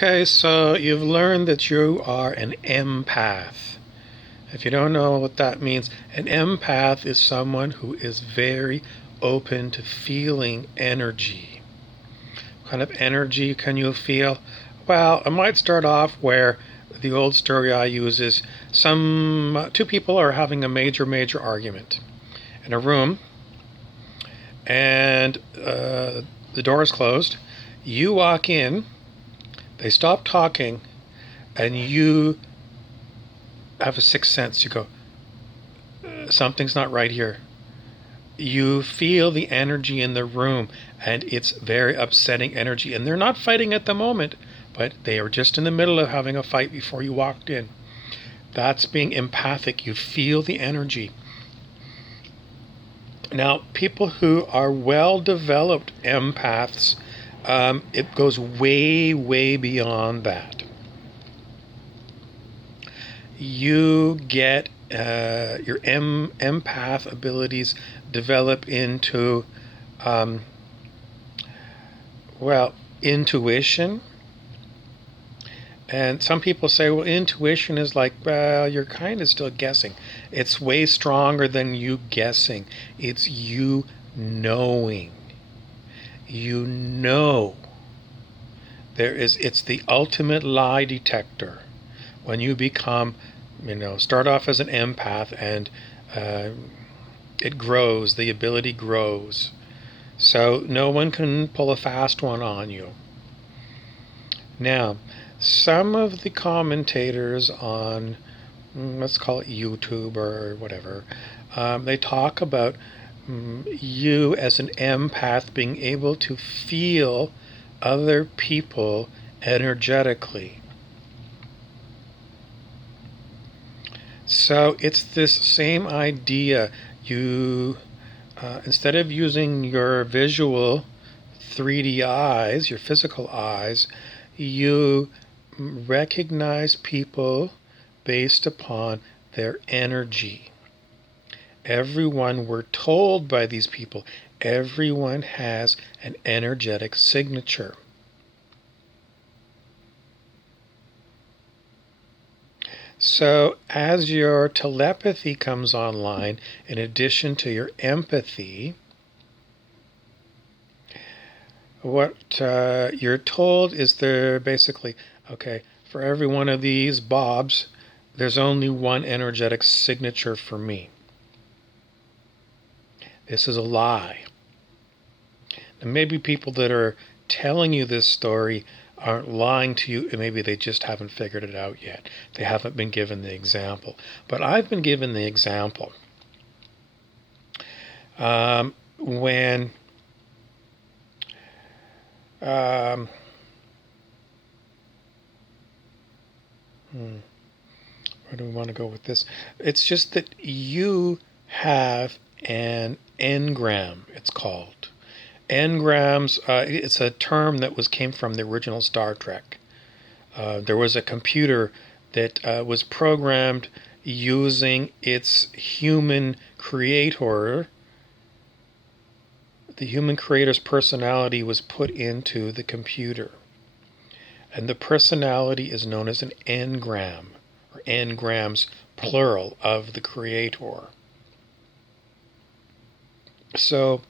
Okay, so you've learned that you are an empath. If you don't know what that means, an empath is someone who is very open to feeling energy. What kind of energy can you feel? Well, it might start off where the old story I use is two people are having a major argument in a room, and the door is closed. You walk in, they stop talking, and you have a sixth sense. You go, something's not right here. You feel the energy in the room, and it's very upsetting energy. And they're not fighting at the moment, but they are just in the middle of having a fight before you walked in. That's being empathic. You feel the energy. Now, people who are well-developed empaths, it goes way beyond that. You get your empath abilities develop into, intuition. And some people say, well, intuition is like, well, you're kind of still guessing. It's way stronger than you guessing. It's you knowing. You know. It's the ultimate lie detector. When you become, start off as an empath, and it grows, the ability grows. So no one can pull a fast one on you. Now, some of the commentators on, let's call it YouTube or whatever, they talk about you as an empath being able to feel other people energetically. So it's this same idea. You, instead of using your visual 3D eyes, your physical eyes, you recognize people based upon their energy. Everyone, we're told by these people, everyone has an energetic signature. So as your telepathy comes online, in addition to your empathy, what you're told is there basically, okay, for every one of these Bobs, there's only one energetic signature for me. This is a lie. And maybe people that are telling you this story aren't lying to you, and maybe they just haven't figured it out yet. They haven't been given the example. But I've been given the example. When where do we want to go with this? It's just that you have an engram, it's called. Engrams, it's a term that came from the original Star Trek. There was a computer that was programmed using its human creator. The human creator's personality was put into the computer. And the personality is known as an engram, or engrams, plural, of the creator. So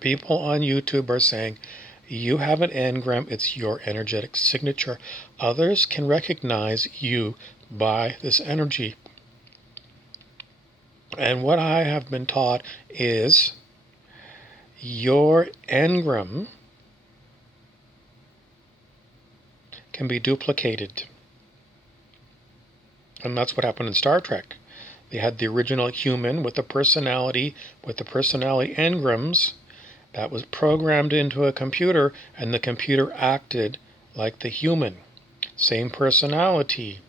people on YouTube are saying, you have an engram, it's your energetic signature. Others can recognize you by this energy. And what I have been taught is your engram can be duplicated. And that's what happened in Star Trek. They had the original human with the personality engrams that was programmed into a computer, and the computer acted like the human. Same personality.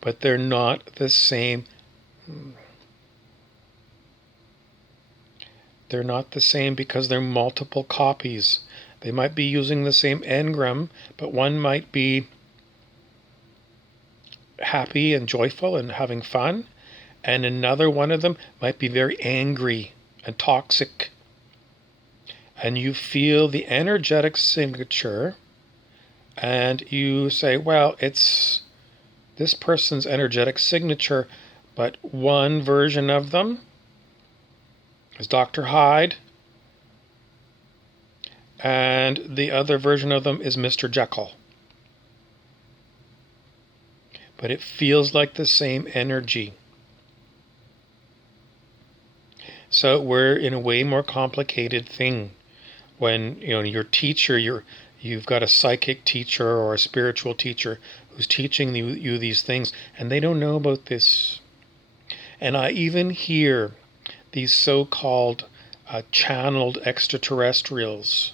But they're not the same. They're not the same because they're multiple copies. They might be using the same engram, but one might be happy and joyful and having fun, and another one of them might be very angry and toxic. and you feel the energetic signature, and you say, well, it's this person's energetic signature, but one version of them is Dr. Hyde, and the other version of them is Mr. Jekyll. But it feels like the same energy. So we're in a way more complicated thing. When your teacher, you've got a psychic teacher or a spiritual teacher who's teaching you these things, and they don't know about this. And I even hear these so-called channeled extraterrestrials.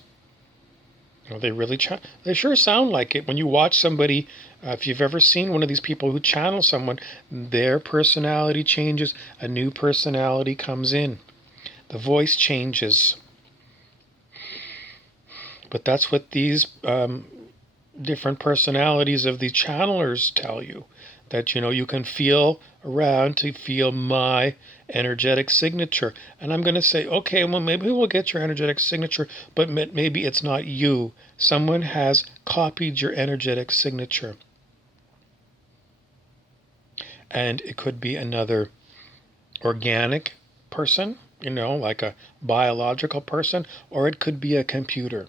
They really they sure sound like it. When you watch somebody, if you've ever seen one of these people who channel someone, their personality changes, a new personality comes in. The voice changes. But that's what these different personalities of the channelers tell you. That you can feel around to feel my energetic signature. And I'm going to say, okay, well, maybe we'll get your energetic signature, but maybe it's not you. Someone has copied your energetic signature. And it could be another organic person, like a biological person, or it could be a computer.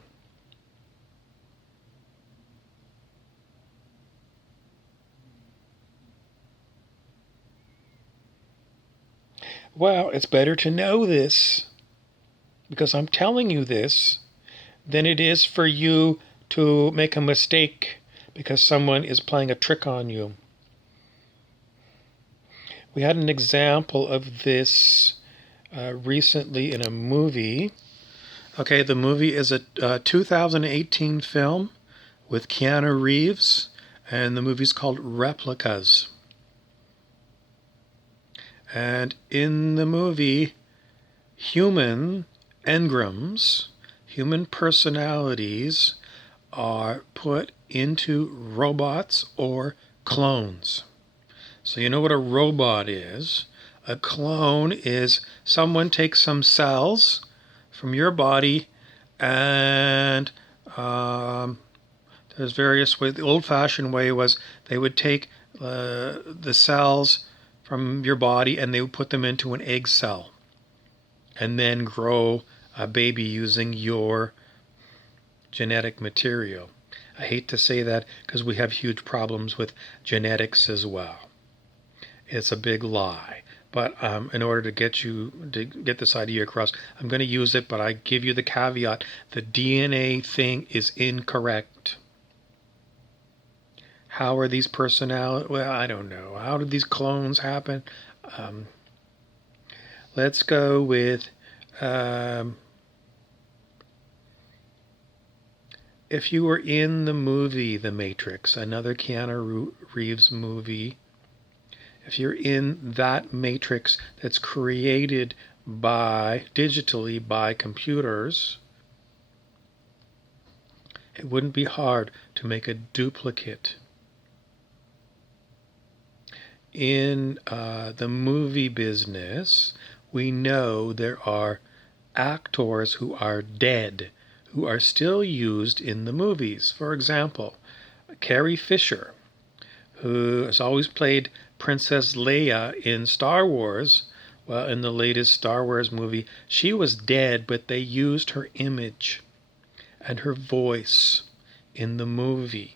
Well, it's better to know this because I'm telling you this than it is for you to make a mistake because someone is playing a trick on you. We had an example of this recently in a movie. Okay, the movie is a 2018 film with Keanu Reeves, and the movie's called Replicas. And in the movie, human engrams, human personalities, are put into robots or clones. So you know what a robot is. A clone is someone takes some cells from your body and there's various ways. The old-fashioned way was they would take the cells from your body and they would put them into an egg cell and then grow a baby using your genetic material. I hate to say that because we have huge problems with genetics as well. It's a big lie. But in order to get this idea across, I'm going to use it, but I give you the caveat. The DNA thing is incorrect. How are these personalities? Well, I don't know. How did these clones happen? Let's go with if you were in the movie The Matrix, another Keanu Reeves movie, if you're in that matrix that's created digitally by computers, it wouldn't be hard to make a duplicate. In the movie business, we know there are actors who are dead, who are still used in the movies. For example, Carrie Fisher, who has always played Princess Leia in Star Wars. Well, in the latest Star Wars movie, she was dead, but they used her image and her voice in the movie.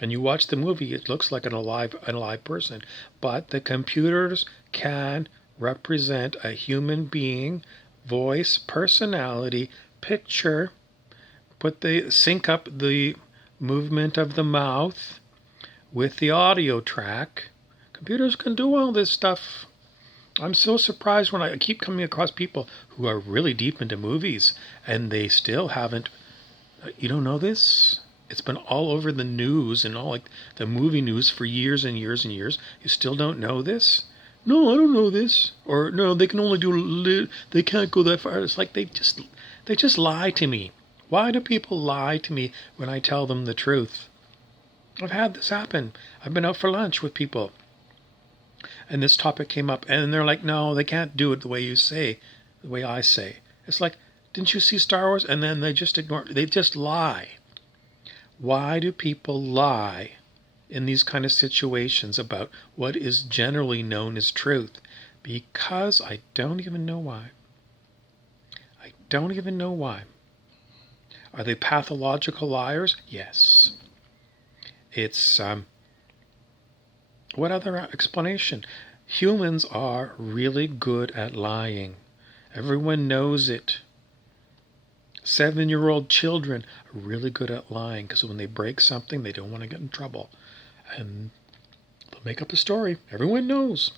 And you watch the movie, it looks like an alive person. But the computers can represent a human being, voice, personality, picture, sync up the movement of the mouth with the audio track. Computers can do all this stuff. I'm so surprised when I keep coming across people who are really deep into movies and they still haven't. You don't know this? It's been all over the news and all like the movie news for years and years and years. You still don't know this? No, I don't know this. Or no, they can only they can't go that far. It's like they just lie to me. Why do people lie to me when I tell them the truth? I've had this happen. I've been out for lunch with people and this topic came up and they're like, no, they can't do it the way you say, the way I say. It's like, Didn't you see Star Wars? And then they just ignore, they just lie. Why do people lie in these kind of situations about what is generally known as truth? Because I don't even know why. I don't even know why. Are they pathological liars? Yes. It's, what other explanation? Humans are really good at lying. Everyone knows it. 7-year-old children are really good at lying because when they break something, they don't want to get in trouble. And they'll make up a story. Everyone knows.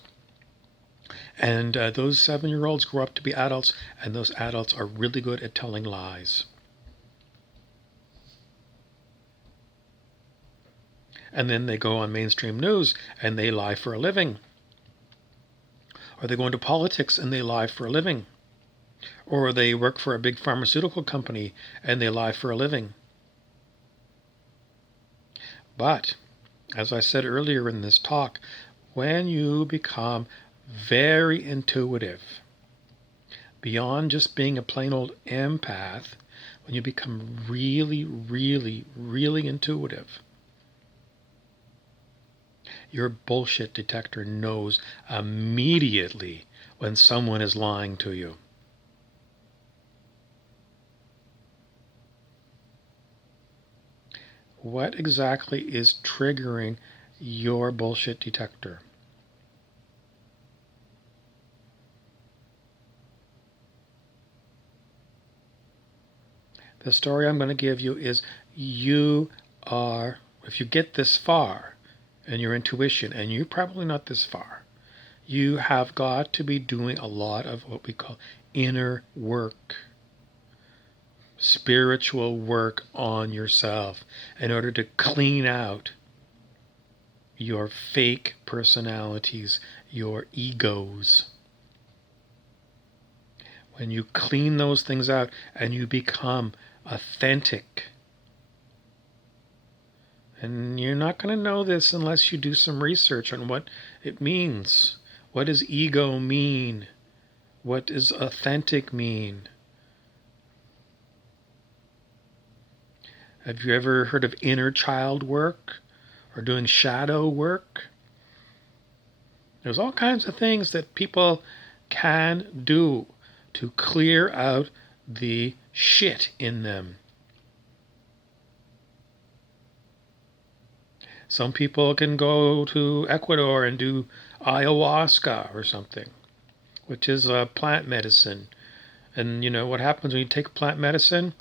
And those 7-year-olds grow up to be adults, and those adults are really good at telling lies. And then they go on mainstream news and they lie for a living. Or they go into politics and they lie for a living. Or they work for a big pharmaceutical company and they lie for a living. But, as I said earlier in this talk, when you become very intuitive, beyond just being a plain old empath, when you become really, really, really intuitive, your bullshit detector knows immediately when someone is lying to you. What exactly is triggering your bullshit detector? The story I'm going to give you is you are, if you get this far in your intuition, and you're probably not this far, you have got to be doing a lot of what we call inner work, spiritual work on yourself in order to clean out your fake personalities, your egos. When you clean those things out and you become authentic, and you're not going to know this unless you do some research on what it means. What does ego mean? What does authentic mean? Have you ever heard of inner child work or doing shadow work? There's all kinds of things that people can do to clear out the shit in them. Some people can go to Ecuador and do ayahuasca or something, which is a plant medicine. And you know what happens when you take plant medicine?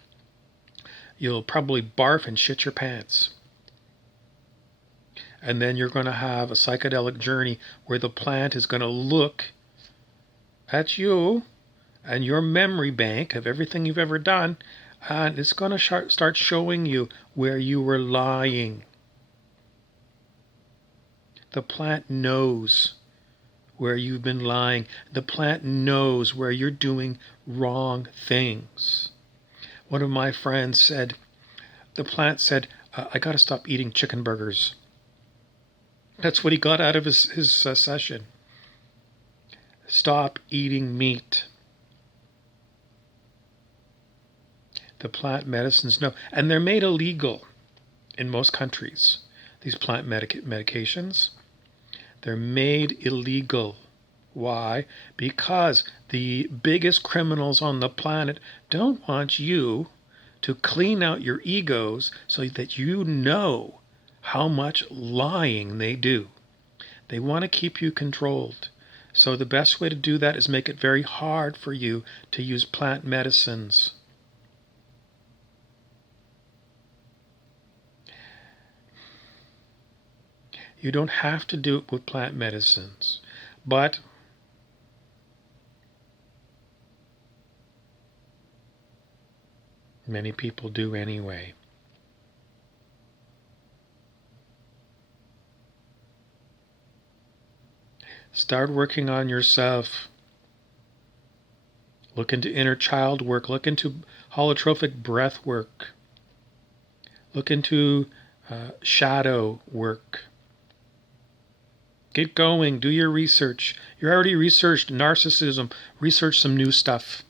You'll probably barf and shit your pants. And then you're going to have a psychedelic journey where the plant is going to look at you and your memory bank of everything you've ever done, and it's going to start showing you where you were lying. The plant knows where you've been lying. The plant knows where you're doing wrong things. One of my friends said, the plant said, I got to stop eating chicken burgers. That's what he got out of his session. Stop eating meat. The plant medicines know. And they're made illegal in most countries, these plant medications. They're made illegal. Why? Because the biggest criminals on the planet don't want you to clean out your egos so that you know how much lying they do. They want to keep you controlled. So the best way to do that is make it very hard for you to use plant medicines. You don't have to do it with plant medicines, but many people do anyway. Start working on yourself. Look into inner child work. Look into holotrophic breath work. Look into shadow work. Get going. Do your research. You already researched narcissism. Research some new stuff.